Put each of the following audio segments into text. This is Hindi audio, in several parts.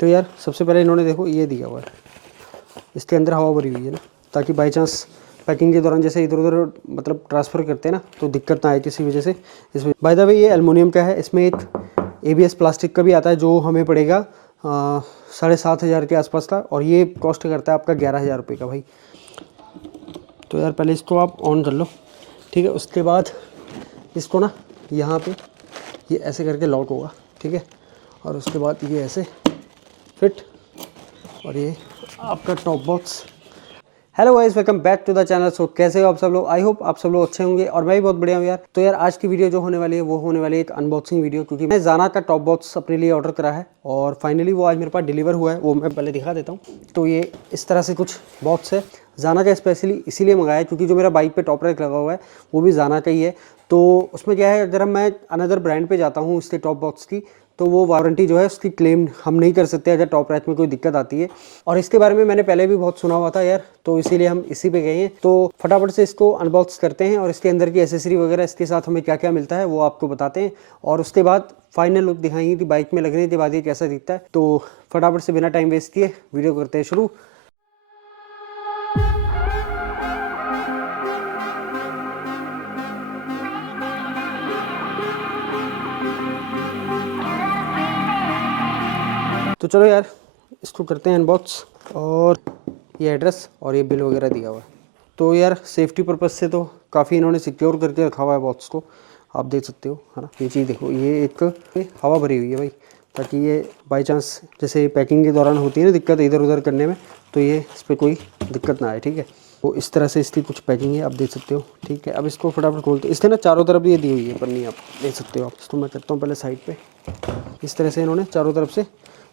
तो यार सबसे पहले इन्होंने देखो ये दिया हुआ है, इसके अंदर हवा भरी हुई है ना, ताकि बाई चांस पैकिंग के दौरान जैसे इधर उधर मतलब ट्रांसफ़र करते हैं ना तो दिक्कत ना आए किसी वजह से। इसमें बाय द वे ये एल्युमिनियम का है, इसमें एक ABS प्लास्टिक का भी आता है जो हमें पड़ेगा 7,500 के आसपास का, और ये कॉस्ट करता है आपका 11,000 रुपये का भाई। तो यार पहले इसको आप ऑन कर लो, ठीक है। उसके बाद इसको ना यहाँ पे ये ऐसे करके लॉक होगा, ठीक है। और उसके बाद ये ऐसे फिट, और ये आपका top box. Hello guys, welcome back to the channel. So कैसे हो आप सब लोग? आई होप आप सब लोग अच्छे होंगे और मैं भी बहुत बढ़िया हूँ यार। तो यार आज की वीडियो जो होने वाली है वो होने वाली है एक अनबॉक्सिंग वीडियो, क्योंकि मैं जाना का टॉप बॉक्स अपने लिए ऑर्डर करा है और फाइनली वो आज मेरे पास डिलीवर हुआ है। वो मैं पहले दिखा देता हूँ। तो ये इस तरह से कुछ बॉक्स है, जाना का स्पेशली इसीलिए मंगाया है क्योंकि जो मेरा बाइक पे टॉप रैक लगा हुआ है वो भी जाना का ही है। तो उसमें क्या है, अगर मैं अनदर ब्रांड पे जाता हूँ इसके टॉप बॉक्स की, तो वो वारंटी जो है उसकी क्लेम हम नहीं कर सकते अगर टॉप रैक में कोई दिक्कत आती है। और इसके बारे में मैंने पहले भी बहुत सुना हुआ था यार, तो इसीलिए हम इसी पे गए हैं। तो फटाफट से इसको अनबॉक्स करते हैं और इसके अंदर की एसेसरी वगैरह, इसके साथ हमें क्या क्या मिलता है वो आपको बताते हैं, और उसके बाद फाइनल लुक दिखाएंगे कि बाइक में लगने के बाद ये कैसा दिखता है। तो फटाफट से बिना टाइम वेस्ट किए वीडियो करते हैं शुरू। तो चलो यार इसको करते हैं अनबॉक्स, और ये एड्रेस और ये बिल वगैरह दिया हुआ है। तो यार सेफ्टी पर्पज़ से तो काफ़ी इन्होंने सिक्योर करके रखा हुआ है बॉक्स को, आप देख सकते हो है ना। ये चीज़ देखो, ये एक हवा भरी हुई है भाई, ताकि ये बाई चांस जैसे पैकिंग के दौरान होती है ना दिक्कत इधर उधर करने में, तो ये इस पर कोई दिक्कत ना आए, ठीक है। तो इस तरह से इसकी कुछ पैकिंग है, आप देख सकते हो, ठीक है। अब इसको फटाफट खोलते हैं। इसके ना चारों तरफ ये दी हुई है पन्नी, आप देख सकते हो। आप इसको मैं करता हूँ पहले साइड पर। इस तरह से इन्होंने चारों तरफ से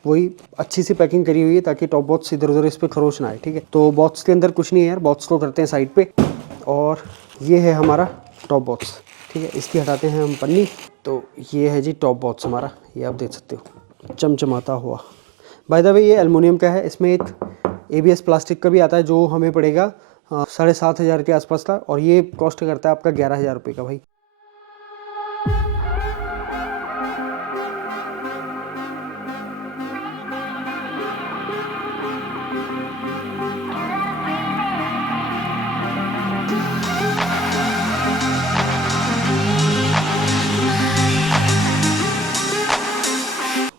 वही अच्छी सी पैकिंग करी हुई है ताकि टॉप बॉक्स इधर उधर इस पर खरोच ना आए, ठीक है। तो बॉक्स के अंदर कुछ नहीं है यार, बॉक्स को करते हैं साइड पे, और ये है हमारा टॉप बॉक्स, ठीक है। इसकी हटाते हैं हम पन्नी। तो ये है जी टॉप बॉक्स हमारा, ये आप देख सकते हो चमचमाता हुआ। बाय द वे ये एल्युमिनियम का है, इसमें एक ABS प्लास्टिक का भी आता है जो हमें पड़ेगा 7,500 के आसपास का, और ये कॉस्ट करता है आपका 11,000 रुपये का भाई।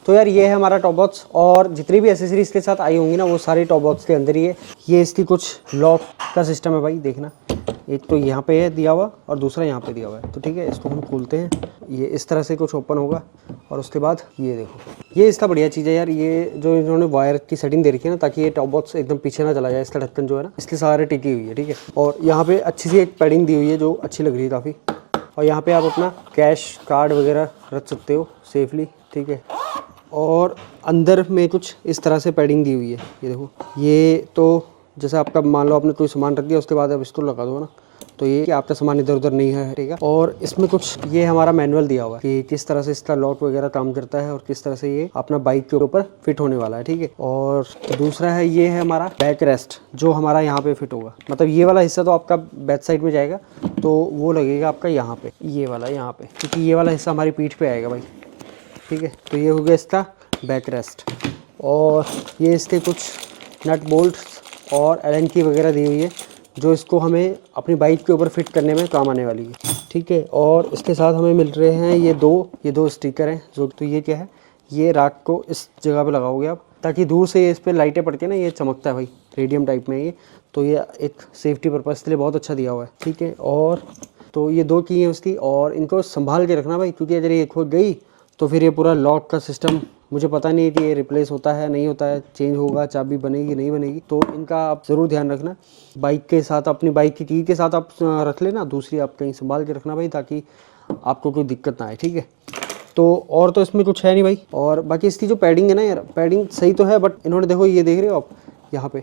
तो यार ये है हमारा टॉप बॉक्स, और जितनी भी एसेसरी इसके साथ आई होंगी ना वो सारी टॉप बॉक्स के अंदर ही है। ये इसकी कुछ लॉक का सिस्टम है भाई, देखना। एक तो यहाँ पे है दिया हुआ और दूसरा यहाँ पे दिया हुआ है, तो ठीक है। इसको हम खोलते हैं, ये इस तरह से कुछ ओपन होगा, और उसके बाद ये देखो, ये इसका बढ़िया चीज़ है यार, ये जो इन्होंने वायर की सेटिंग दे रखी है ना, ताकि ये टॉप बॉक्स एकदम पीछे ना चला जाए। इसका ढक्कन जो है ना इसके सहारे टिकी हुई है, ठीक है। और यहाँ पे अच्छी सी एक पैडिंग दी हुई है जो अच्छी लग रही है काफ़ी, और यहाँ पे आप अपना कैश कार्ड वगैरह रख सकते हो सेफली, ठीक है। और अंदर में कुछ इस तरह से पैडिंग दी हुई है, ये देखो। ये तो जैसे आपका मान लो आपने कोई सामान रख दिया, उसके बाद आप इसको लगा दो ना, तो ये कि आपका सामान इधर उधर नहीं है, ठीक है। और इसमें कुछ ये हमारा मैनुअल दिया हुआ है कि किस तरह से इसका लॉक वगैरह काम करता है और किस तरह से ये अपना बाइक के ऊपर फिट होने वाला है, ठीक है। और दूसरा है, ये है हमारा बैक रेस्ट जो हमारा यहाँ पे फिट होगा, मतलब ये वाला हिस्सा तो आपका बैक साइड में जाएगा, तो वो लगेगा आपका यहाँ पे, ये वाला यहाँ पे, क्योंकि ये वाला हिस्सा हमारी पीठ पे आएगा भाई, ठीक है। तो ये हो गया इसका बैक रेस्ट, और ये इसके कुछ नट बोल्ट्स और एलन की वगैरह दी हुई है जो इसको हमें अपनी बाइक के ऊपर फिट करने में काम आने वाली है, ठीक है। और इसके साथ हमें मिल रहे हैं ये दो स्टिकर हैं जो, तो ये क्या है, ये राख को इस जगह पे लगाओगे आप, ताकि दूर से ये इस पर लाइटें पड़ती है ना, ये चमकता है भाई, रेडियम टाइप में ये। तो ये एक सेफ्टी पर्पज़ के लिए बहुत अच्छा दिया हुआ है, ठीक है। और तो ये दो की हैं उसकी, और इनको संभाल के रखना भाई, क्योंकि अगर ये खो गई तो फिर ये पूरा लॉक का सिस्टम मुझे पता नहीं है कि ये रिप्लेस होता है नहीं होता है, चेंज होगा, चाबी बनेगी नहीं बनेगी, तो इनका आप ज़रूर ध्यान रखना। बाइक के साथ, अपनी बाइक की की के साथ आप रख लेना, दूसरी आप कहीं संभाल के रखना भाई, ताकि आपको कोई दिक्कत ना आए, ठीक है। तो और तो इसमें कुछ है नहीं भाई। और बाकी इसकी जो पैडिंग है ना यार, पैडिंग सही तो है, बट इन्होंने देखो, ये देख रहे हो आप यहाँ पे,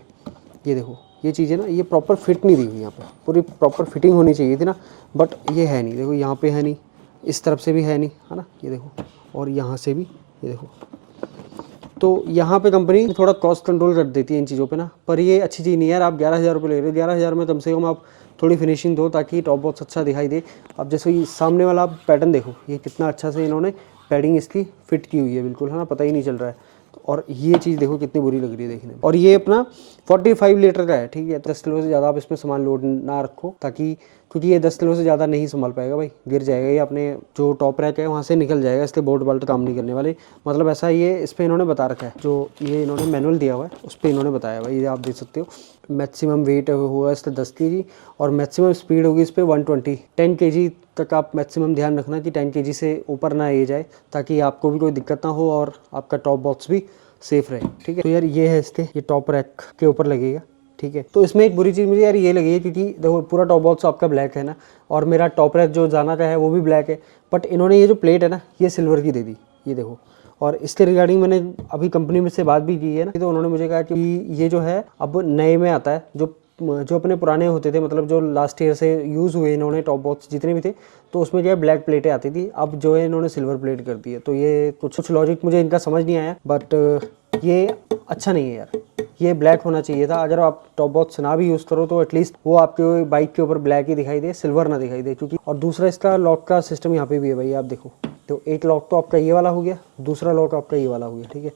ये देखो ये चीज़ है ना, ये प्रॉपर फिट नहीं दी हुई, यहाँ पर पूरी प्रॉपर फिटिंग होनी चाहिए थी ना, बट ये है नहीं। देखो यहाँ पे है नहीं, इस तरफ से भी है नहीं, है ना, ये देखो, और यहाँ से भी ये देखो। तो यहाँ पे कंपनी थोड़ा कॉस्ट कंट्रोल कर देती है इन चीज़ों पे ना, पर ये अच्छी चीज़ नहीं है यार। आप 11,000 रुपये ले रहे हो, 11,000 में कम से कम आप थोड़ी फिनिशिंग दो ताकि टॉप बॉक्स अच्छा दिखाई दे। अब जैसे ये सामने वाला आप पैटर्न देखो, ये कितना अच्छा से इन्होंने पैडिंग इसकी फिट की हुई है बिल्कुल, है ना, पता ही नहीं चल रहा है। और ये चीज़ देखो कितनी बुरी लग रही है देखने में। और ये अपना 45 लीटर का है, ठीक है। 10 किलो से ज़्यादा आप इसमें सामान लोड ना रखो, ताकि क्योंकि ये 10 किलो से ज़्यादा नहीं संभाल पाएगा भाई, गिर जाएगा ये, अपने जो टॉप रैक है वहाँ से निकल जाएगा, इसके बोल्ट बाल्ट काम नहीं करने वाले। मतलब ऐसा ये इस पर इन्होंने बता रखा है, जो ये इन्होंने मैनुअल दिया हुआ है उस पर इन्होंने बताया भाई, ये आप देख सकते हो। मैक्सिमम वेट हुआ इस पर 10 kg और मैक्सिमम स्पीड होगी इस पर 120। 10 kg तक आप मैक्सिमम ध्यान रखना कि 10 kg से ऊपर ना ये जाए, ताकि आपको भी कोई दिक्कत ना हो और आपका टॉप बॉक्स भी सेफ रहे, ठीक है। तो यार ये है इसके, ये टॉप रैक के ऊपर लगेगा, ठीक है। तो इसमें एक बुरी चीज़ मुझे यार ये लगी है, क्योंकि देखो पूरा टॉप बॉक्स आपका ब्लैक है ना, और मेरा टॉप रैक जो जाना का है वो भी ब्लैक है, बट इन्होंने ये जो प्लेट है ना ये सिल्वर की दे दी, ये देखो। और इसके रिगार्डिंग मैंने अभी कंपनी में से बात भी की है ना, तो उन्होंने मुझे कहा कि ये जो है अब नए में आता है, जो अपने पुराने होते थे, मतलब जो लास्ट ईयर से यूज़ हुए इन्होंने टॉप बॉक्स जितने भी थे, तो उसमें जो है ब्लैक प्लेटें आती थी, अब जो है इन्होंने सिल्वर प्लेट कर दी है। तो ये कुछ लॉजिक मुझे इनका समझ नहीं आया, बट ये अच्छा नहीं है यार, ये ब्लैक होना चाहिए था। अगर आप टॉप बॉक्स ना भी यूज़ करो तो एटलीस्ट वो आपके बाइक के ऊपर ब्लैक ही दिखाई दे, सिल्वर ना दिखाई दे। क्योंकि और दूसरा इसका लॉक का सिस्टम यहाँ पे भी है भाई, आप देखो। तो एक लॉक तो आपका ये वाला हो गया, दूसरा लॉक आपका ये वाला हो गया, ठीक है।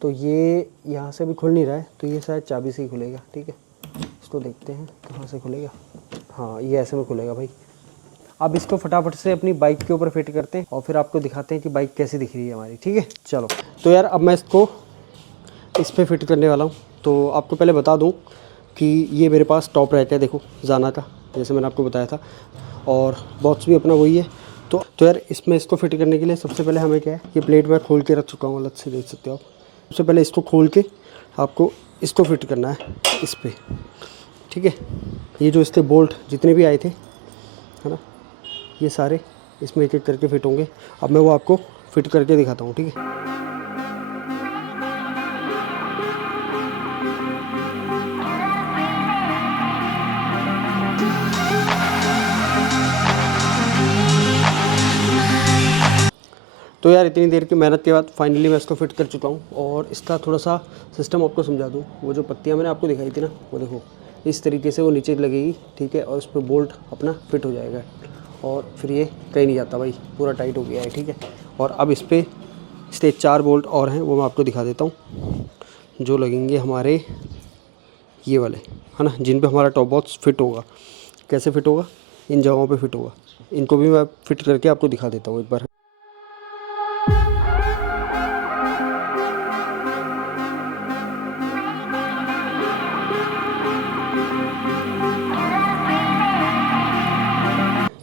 तो ये यहाँ से भी खुल नहीं रहा है, तो ये शायद चाबी से ही खुलेगा, ठीक है। इसको देखते हैं कहाँ से खुलेगा। हाँ, ये ऐसे में खुलेगा भाई। अब इसको फटाफट से अपनी बाइक के ऊपर फिट करते हैं और फिर आपको दिखाते हैं कि बाइक कैसी दिख रही है हमारी, ठीक है। चलो तो यार अब मैं इसको इस पर फिट करने वाला हूँ। तो आपको पहले बता दूँ कि ये मेरे पास टॉप रैक है, देखो जाना का, जैसे मैंने आपको बताया था, और बॉक्स भी अपना वही है। तो यार इसमें इसको फिट करने के लिए सबसे पहले हमें क्या है, ये प्लेट मैं खोल के रख चुका हूँ अलग से, देख सकते हो आप। सबसे पहले इसको खोल के आपको इसको फिट करना है इस पर, ठीक है। ये जो इसके बोल्ट जितने भी आए थे है ना, ये सारे इसमें एक एक करके फिट होंगे। अब मैं वो आपको फिट करके दिखाता हूँ, ठीक है। तो यार इतनी देर की मेहनत के बाद फाइनली मैं इसको फिट कर चुका हूँ, और इसका थोड़ा सा सिस्टम आपको समझा दूँ। वो जो पत्तियाँ मैंने आपको दिखाई थी ना, वो देखो इस तरीके से वो नीचे लगेगी, ठीक है, और उस पर बोल्ट अपना फिट हो जाएगा, और फिर ये कहीं नहीं जाता भाई, पूरा टाइट हो गया है, ठीक है। और अब इस पर इसके 4 बोल्ट और हैं, वो मैं आपको दिखा देता हूँ, जो लगेंगे हमारे ये वाले, है ना, जिन पे हमारा टॉप बॉक्स फिट होगा। कैसे फिट होगा, इन जगहों पे फिट होगा। इनको भी मैं फिट करके आपको दिखा देता हूँ एक बार।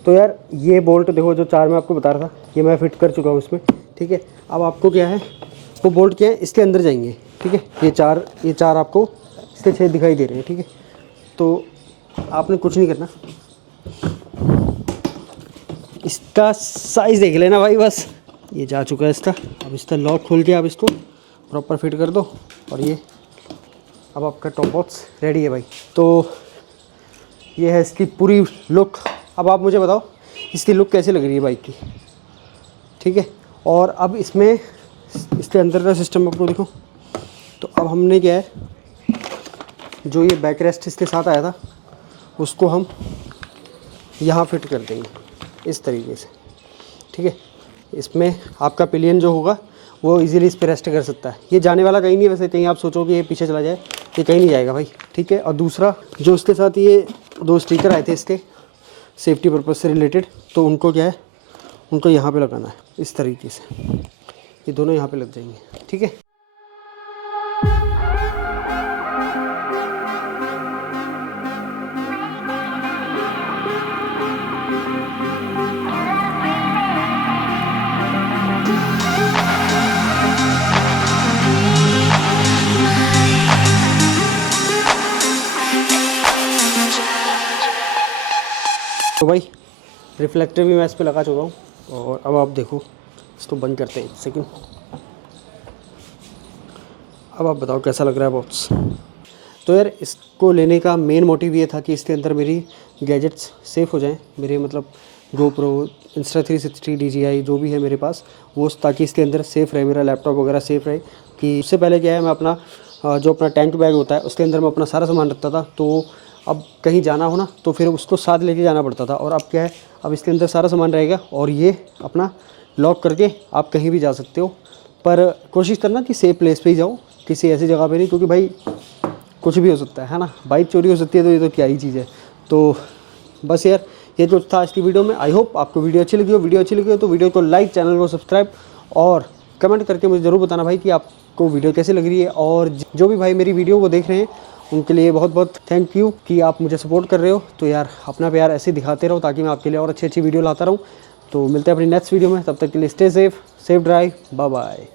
तो यार ये बोल्ट देखो, जो 4 मैं आपको बता रहा था, ये मैं फिट कर चुका हूँ इसमें, ठीक है। अब आपको क्या है, वो बोल्ट क्या है इसके अंदर जाएंगे, ठीक है। ये चार आपको इसके छेद दिखाई दे रहे हैं, ठीक है। तो आपने कुछ नहीं करना, इसका साइज़ देख लेना भाई, बस ये जा चुका है इसका। अब इसका लॉक खोल के आप इसको प्रॉपर फिट कर दो, और ये अब आपका टॉप बॉक्स रेडी है भाई। तो ये है इसकी पूरी लुक। अब आप मुझे बताओ इसकी लुक कैसी लग रही है बाइक की, ठीक है। और अब इसमें इसके अंदर का सिस्टम आपको देखो। तो अब हमने क्या है, जो ये बैक रेस्ट इसके साथ आया था उसको हम यहाँ फिट कर देंगे इस तरीके से, ठीक है। इसमें आपका पिलियन जो होगा वो इजीली इस पर रेस्ट कर सकता है। ये जाने वाला कहीं नहीं है, वैसे कहीं आप सोचो कि ये पीछे चला जाए, ये कहीं नहीं जाएगा भाई, ठीक है। और दूसरा जो उसके साथ ये 2 स्टिकर आए थे इसके सेफ्टी पर्पज़ से रिलेटेड, तो उनको क्या है, उनको यहाँ पे लगाना है इस तरीके से, ये दोनों यहाँ पे लग जाएंगे, ठीक है। तो भाई रिफ्लेक्टर भी मैं इस पर लगा चुका हूँ, और अब आप देखो, इसको बंद करते हैं 1 सेकंड। अब आप बताओ कैसा लग रहा है बॉक्स। तो यार इसको लेने का मेन मोटिव ये था कि इसके अंदर मेरी गैजेट्स सेफ़ हो जाएं, मेरे मतलब GoPro, Insta360 DJI जो भी है मेरे पास वो, ताकि इसके अंदर सेफ़ रहे, मेरा लैपटॉप वगैरह सेफ़ रहे। कि उससे पहले क्या है, मैं अपना जो अपना टैंक बैग होता है उसके अंदर मैं अपना सारा सामान रखता था, तो अब कहीं जाना हो ना तो फिर उसको साथ लेके जाना पड़ता था। और अब क्या है, अब इसके अंदर सारा सामान रहेगा और ये अपना लॉक करके आप कहीं भी जा सकते हो। पर कोशिश करना कि सेफ प्लेस पे ही जाओ, किसी ऐसी जगह पे नहीं, क्योंकि भाई कुछ भी हो सकता है ना, बाइक चोरी हो सकती है, तो ये तो क्या ही चीज़ है। तो बस यार ये जो था आज की वीडियो में। आई होप आपको वीडियो अच्छी लगी हो। वीडियो अच्छी लगी हो तो वीडियो को लाइक, चैनल को सब्सक्राइब और कमेंट करके मुझे ज़रूर बताना भाई कि आपको वीडियो कैसी लग रही है। और जो भी भाई मेरी वीडियो को देख रहे हैं उनके लिए बहुत बहुत थैंक यू कि आप मुझे सपोर्ट कर रहे हो। तो यार अपना प्यार ऐसे दिखाते रहो ताकि मैं आपके लिए और अच्छी अच्छी वीडियो लाता रहूँ। तो मिलते हैं अपनी नेक्स्ट वीडियो में, तब तक के लिए stay safe, safe drive, bye bye.